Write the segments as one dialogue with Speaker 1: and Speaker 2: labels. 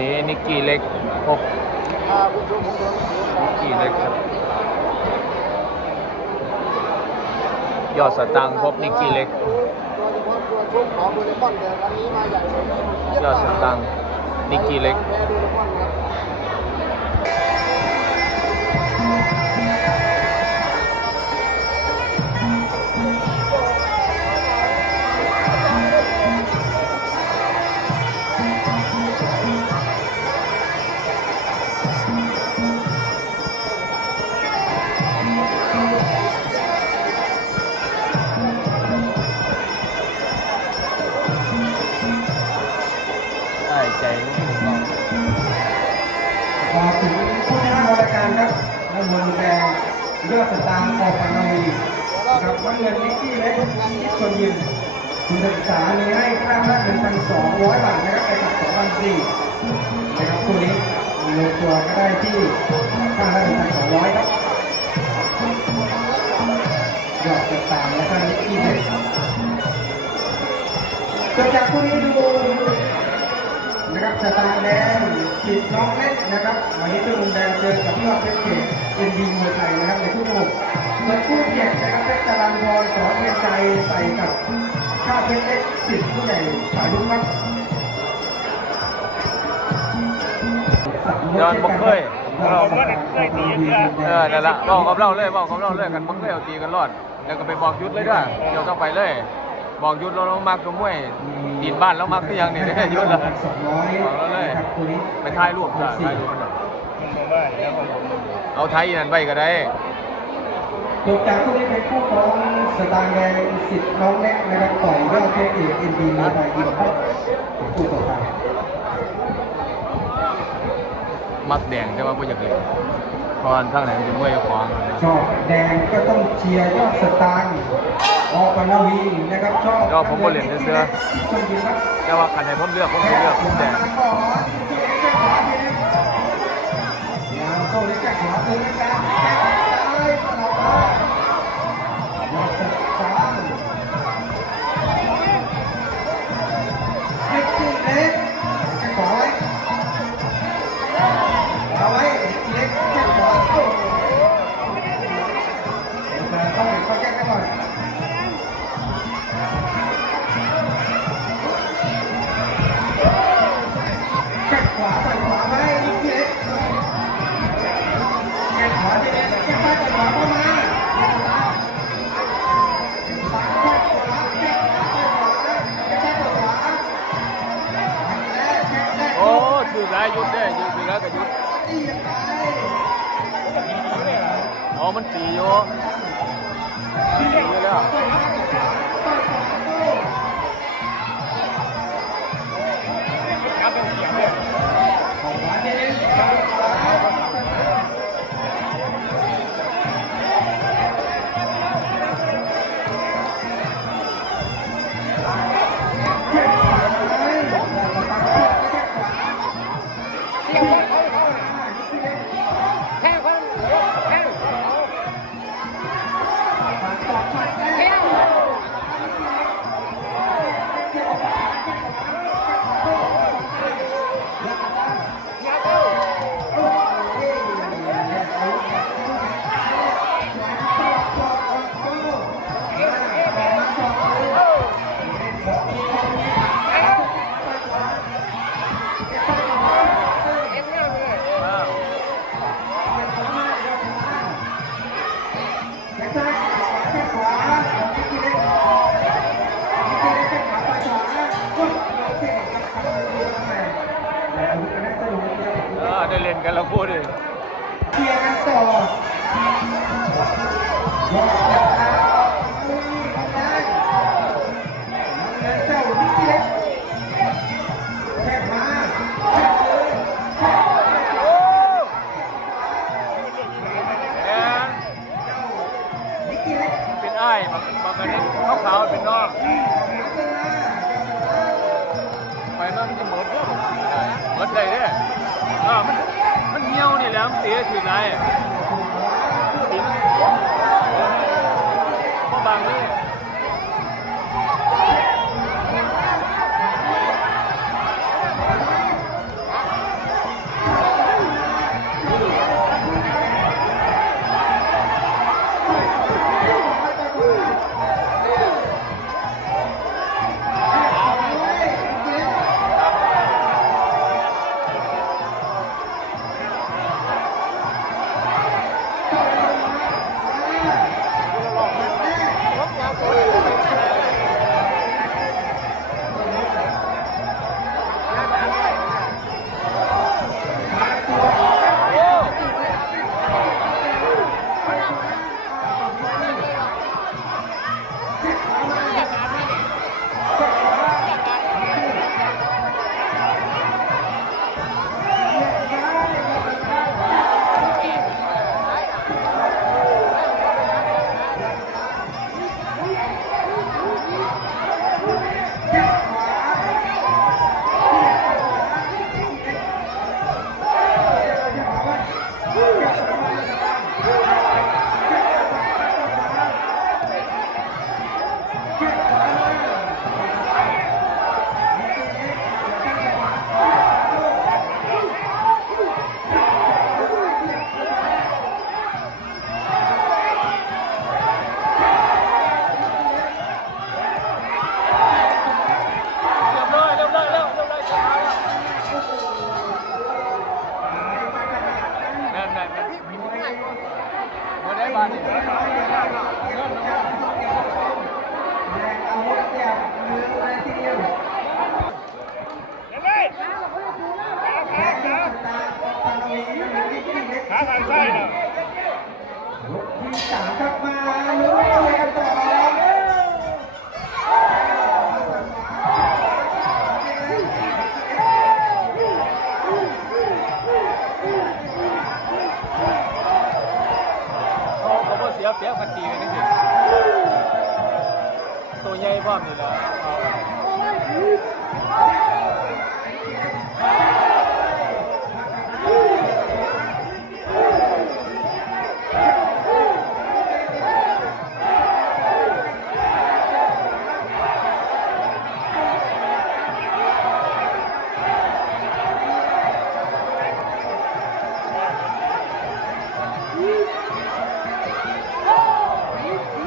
Speaker 1: นี้นิกกี้เล็กพบ
Speaker 2: นิ
Speaker 1: กกี้เล็กครับยอดสตางค์พบนิกกี้เล็ก
Speaker 2: ยอดเรมอนแต่วันนี้มาใหญ่เลย
Speaker 1: ยอดสตางค์นิกกี้เล็ก
Speaker 2: มา
Speaker 3: ถึงผู้ชนะรายการครับน้ำเงินแดงเลือดสตางค์ออกปานาวีกับน้ำเงินนิกกี้เล็กที่คนยืนคุณศึกษามีให้ค่าละ1,200บาทนะครับไปตัด2,400นะครับคู่นี้ลงตัวก็ได้ที่ค่าละ1,200ครับยอดสตางค์และก็นิกกี้เล็กจบจากคู่นี้ดู นะครับสตาร์แดงสิบน้องเล็กนะครับวันนี้ตัวมุมแดงเจอกับยอดเพชรเกตเอ็นดีมวยไทยนะครับในคู่หกส่วนคู่เจ็ดนะครับเพชรจรันพรสอนเพียงใจใส่กับข้าเพชรเล็กสิบผู้ใหญ่สายลุกครับ
Speaker 1: ย้อนบ่เคย
Speaker 3: เราเคยตีเพื่อ
Speaker 1: เอนั่นละบอกกับเราเลยบอกกับเราเลยกันบังเคยเอาตีกันรอดแล้วก็ไปบอกยุทธเลยด้อเดี๋ยวก็ไปเลย บอกยุทธเราเรามักตัวมวย ตีนบ้านเรามักคือหยังนี่ได้ยุทธละ
Speaker 3: สองร้อย
Speaker 1: บอกเราเลย
Speaker 3: นะครับคู่นี้
Speaker 1: ไปถ่ายรูปจ้ะถ่ายรูปมันน่ะเอาไทยนั่นไว้ก็ได้
Speaker 3: จบจากคู่นี้เป็นคู่ของสตาร์แดงสิบน้องเล็กนะครับต่อยยอดเพชรเกตเอ็นดีมวยไทยยิงครับคู่ต่อไป
Speaker 1: มักแดงแต่ว่าบ่อยากเล่นเพราะอันทางไหนมันเป็นมวยเจ้าของนะ
Speaker 3: ชอบแดงก็ต้องเชียร์ยอดสตางค์ ออกปานาวีนะครับชอบ
Speaker 1: ก็ผมบ่เล่นเสื้อ
Speaker 3: ชมดีครับ
Speaker 1: ๆแต่ว่าคันให้ผมเลือกผมสิเลือกผมแดง
Speaker 3: ได้เด้อ่ามันมันเหี่ยวนี่แห
Speaker 1: ละมันเสียถือ
Speaker 3: ไร
Speaker 1: ตีเพ
Speaker 3: ขาทางซ้ายนะยกที่สามกลับมา
Speaker 1: ลุ้น
Speaker 3: เชียร์กันต่อเดี๋ยวเดี๋ยวกั
Speaker 1: นตีกันนิดนึงตัวใหญ่บ้ามนี่แหละ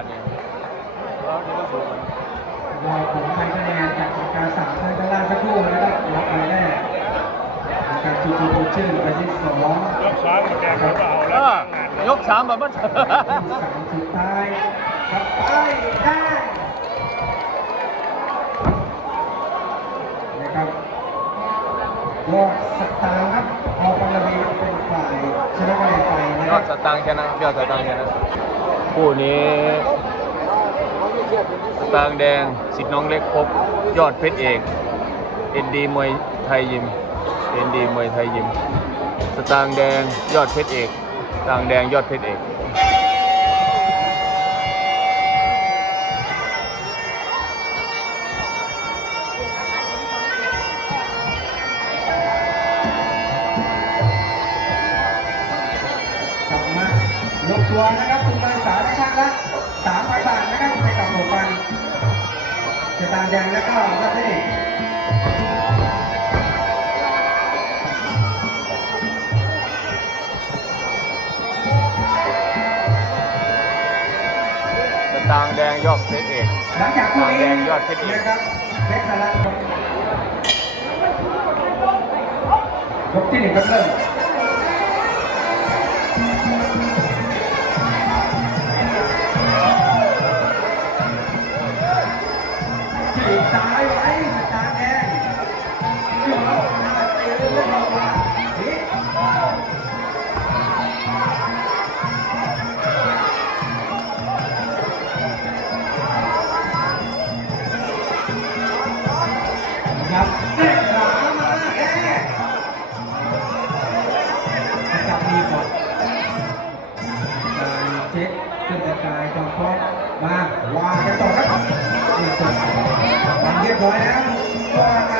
Speaker 1: มันสูงไอ้ปัดเนี่ยแล้วนี่ก็สูง
Speaker 3: รอผลคะแนนจากกรรมการสามท่านข้างล่างสักครู่นะครับรับไปแรกการจูจูโคชื่นไปที่สอง
Speaker 4: ยกซ้ายมาแกงเขาก็เอา
Speaker 1: เอ
Speaker 4: แล้ว
Speaker 1: อยกสามแบบมัน
Speaker 3: สามสุดท้ายครับไปได้นะครับยอดสตาร์ครับออกบอลวีเป็นฝ่ายชนะคะแนนไปนะ
Speaker 1: ย
Speaker 3: ค
Speaker 1: อ
Speaker 3: รั
Speaker 1: ด
Speaker 3: บ
Speaker 1: สตางค์ชนะยอดสตางค์ชนะ คู่นี้สตางแดงสิทธิ์น้องเล็กพบยอดเพชรเอกเอ็นดีมวยไทยยิมเอ็นดีมวยไทยยิม สตางแดงยอดเพชรเอกสตางแดงยอดเพชรเอก
Speaker 3: กลับมายกตัวนะครับ ละสามพันบาทนะครับไปกับหกพันสตาร์แดงแล้วก็รัตเอก
Speaker 1: สตางแดงยอดเพชรเอก
Speaker 3: หลังจากคู่นี้
Speaker 1: แดงยอดเพชรเอก
Speaker 3: นะครับเพชรสารัตน์ยกที่หนึ่งครับเริ่ม ยับเตะขวามาแกจับมีก่อนการเช็คขึ้นกระจายความพร้อมมาวางกันต่อครับเรียบร้อยแล้วว่า